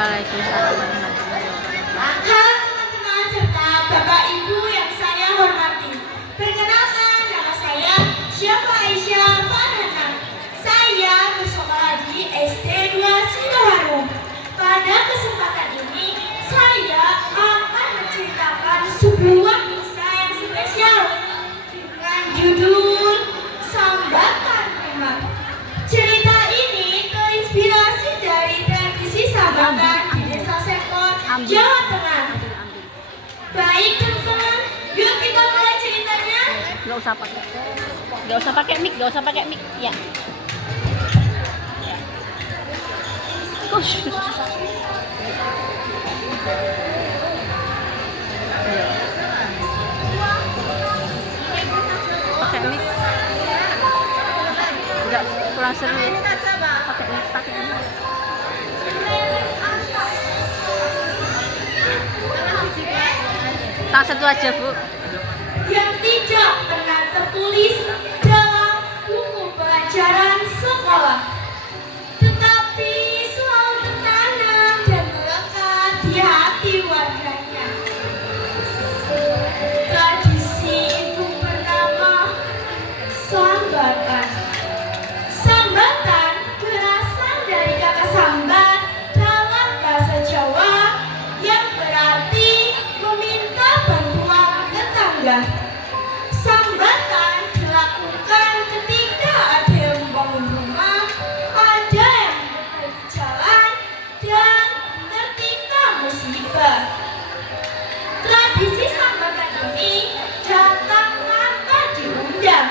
Waalaikumsalam warahmatullahi wabarakatuh. Halo teman-teman serta Bapak Ibu yang saya hormati. Perkenalkan, nama saya Syafa Aisyah Farhana. Saya bersekolah di SD 2 Sidoarjo. Pada kesempatan ini, saya akan menceritakan sebuah kisah yang spesial dengan judul Sambatan Rumah. Cerita ini terinspirasi dari tradisi sambatan di Desa Sekor, Jawa Tengah. Baik teman-teman, yuk kita mulai ceritanya. Gak usah pakai mic, ya. Ush. Pakai mic. Enggak kurang seru ya. Pakai mic. Tak satu aja, Bu. Yang tidak pernah tertulis dalam buku pelajaran sekolah, tetapi selalu tertanam dan melekat di hati warganya. Tradisi itu bernama sambatan. Sambatan berasal dari kata sambat dalam bahasa Jawa yang berarti meminta bantuan tetangga. Sambatan dilakukan ketika ada yang membangun rumah, ada yang memperbaiki jalan, dan tertimpa musibah. Tradisi sambatan ini datang tanpa diundang,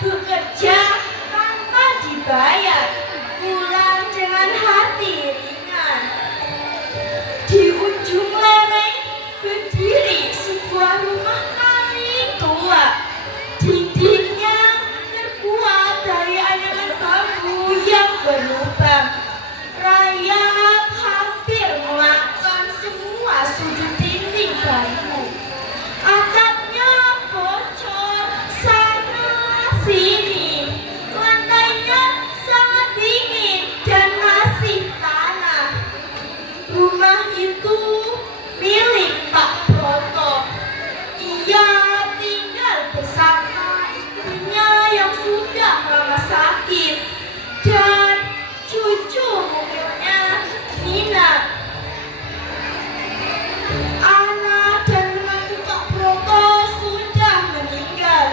bekerja tanpa dibayar, pulang dengan hati ringan. Di ujung lereng berdiri sebuah rumah paling tua. Dindingnya terbuat dari anyaman bambu yang berlubang. Rayap hampir memakan semua sudut dinding bambu. Atapnya bocor sana sini. Lantainya sangat dingin dan masih tanah. Rumah itu milik Pak Broto. Ia tinggal bersama istrinya yang sudah lama sakit dan cucu mungilnya Nina. Anak dan menantu Pak Broto sudah meninggal,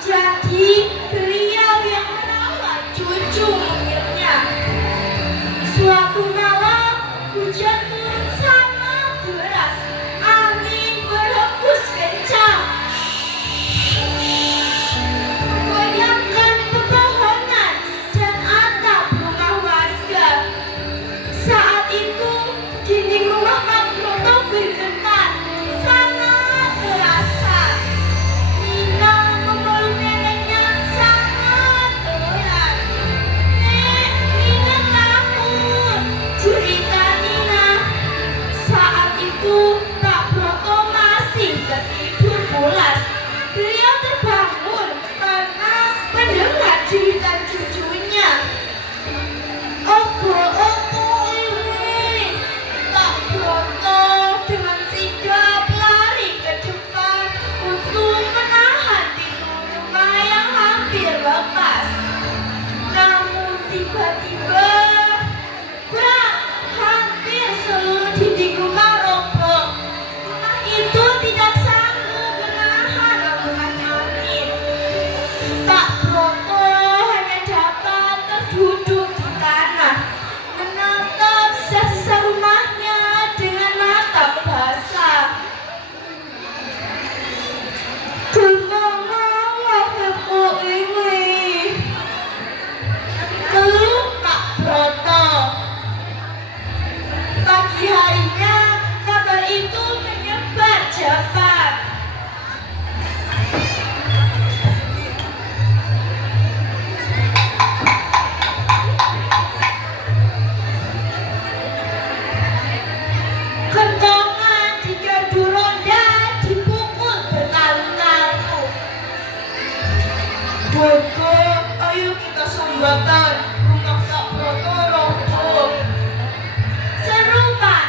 jadi beliau yang merawat cucu mungilnya. Suatu malam hujan turun sangat deras, angin berhembus kencang, goyangkan pepohonan dan atap rumah warga. Saat itu dinding rumah Pak Broto bergetar, sangat terasa. Nina memeluk neneknya sangat erat. Nina takut, cerita Nina. Saat itu Pak Broto masih tertidur pulas. Beliau terbangun karena mendengar cerita cucunya. Opo ini, Pak Broto dengan sigap lari ke depan untuk menahan pintu rumah yang hampir lepas. Namun tiba-tiba, brak, hampir seluruh dinding rumah roboh. Rumah itu tidak sanggup menahan amukan angin. Pak Broto hanya dapat terduduk di tanah, menatap sisa-sisa rumahnya dengan mata basah. Kemana lahirku ini? Keluh Pak Broto. Pagi harinya kabar itu menyebar cepat. Kentongan di gardu ronda dipukul berkali-kali. Warga, ayo kita sambatan, rumah Pak Broto roboh. Seru Pak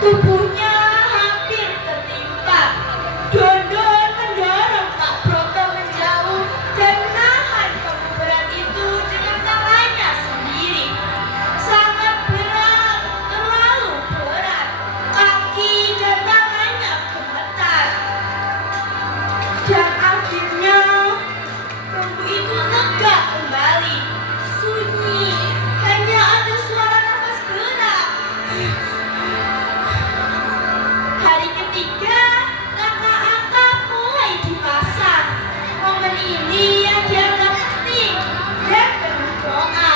Tubuhnya hampir tertimpa. Dondon mendorong Pak Broto menjauh dan menahan bambu berat itu dengan tangannya sendiri. Sangat berat, terlalu berat. Kaki dan tangannya gemetar. Dan akhirnya bambu itu tegak kembali. Sunyi, hanya ada suara nafas berat. Hari ketiga, langkah atap mulai dipasang. Momen ini yang dianggap penting dan penuh doa.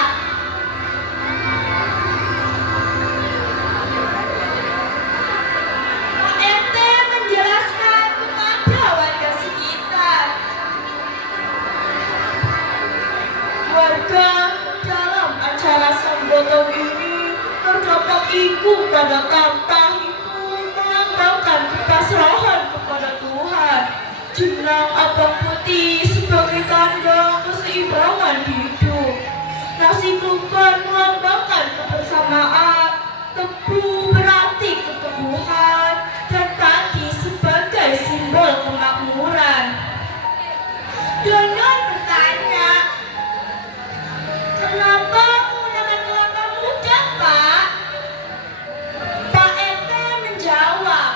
Pak RT menjelaskan kepada warga sekitar. Warga, dalam acara sambutan ini terdapat ibu pada tampang itu melambangkan kepasrahan kepada Tuhan. Jenang abang putih sebagai tanda keseimbangan hidup. Nasi kelupan melambangkan kebersamaan. Tebu berarti keteguhan. Dan padi sebagai simbol kemakmuran. Dondon bertanya, "Kenapa menggunakan kelapa muda, Pak?" Pak RT menjawab,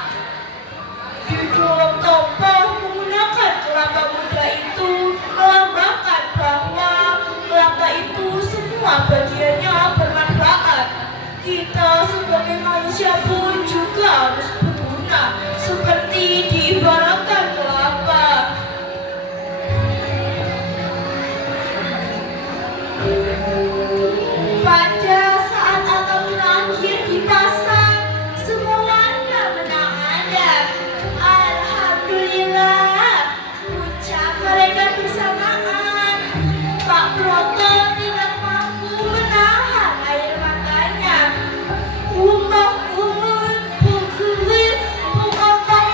"Di dalam tokoh menggunakan kelapa muda itu melambangkan bahwa kelapa itu semua bagiannya bermanfaat. Kita sebagai manusia pun juga harus berguna seperti diibaratkan kelapa." Pada saat atap terakhir dipasang, semua warga menangadam. Alhamdulillah, ucap mereka bersamaan. Pak Broto tidak mampu menahan air matanya. Umur bukulit, bukan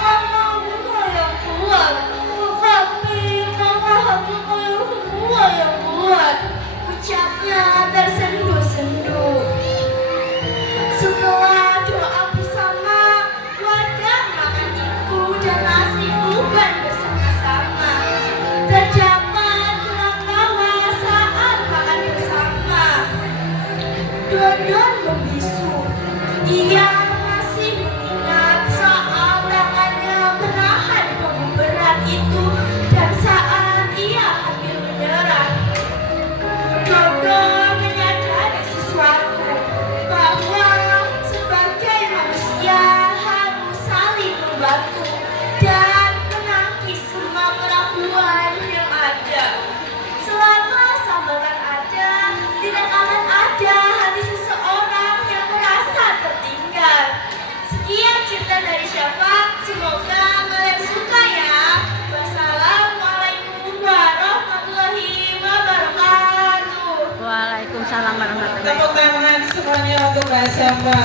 bunga yang kuat, tetapi karena hatiku yang semua yang kuat. Ucapnya tersendu-sendu. Setelah doa bersama, warga makan ibu dan nasi kuban bersama-sama. Terdapat gerak tawa saat makan bersama. Dondon membisu. Ia masih mengingat saat tangannya menahan bambu berat itu dan saat ia hampir menyerah. Dondon menyadari sesuatu, bahwa sebagai manusia harus saling membantu dan menangkis semua keraguan yang ada. Selama sambatan ada, tidak akan ada hati seseorang yang merasa tertinggal. Sekian cerita dari Syafa, semoga kalian suka ya. Wassalamualaikum warahmatullahi wabarakatuh. Waalaikumsalam warahmatullahi Tepuk tangan semuanya untuk Mbak Samba.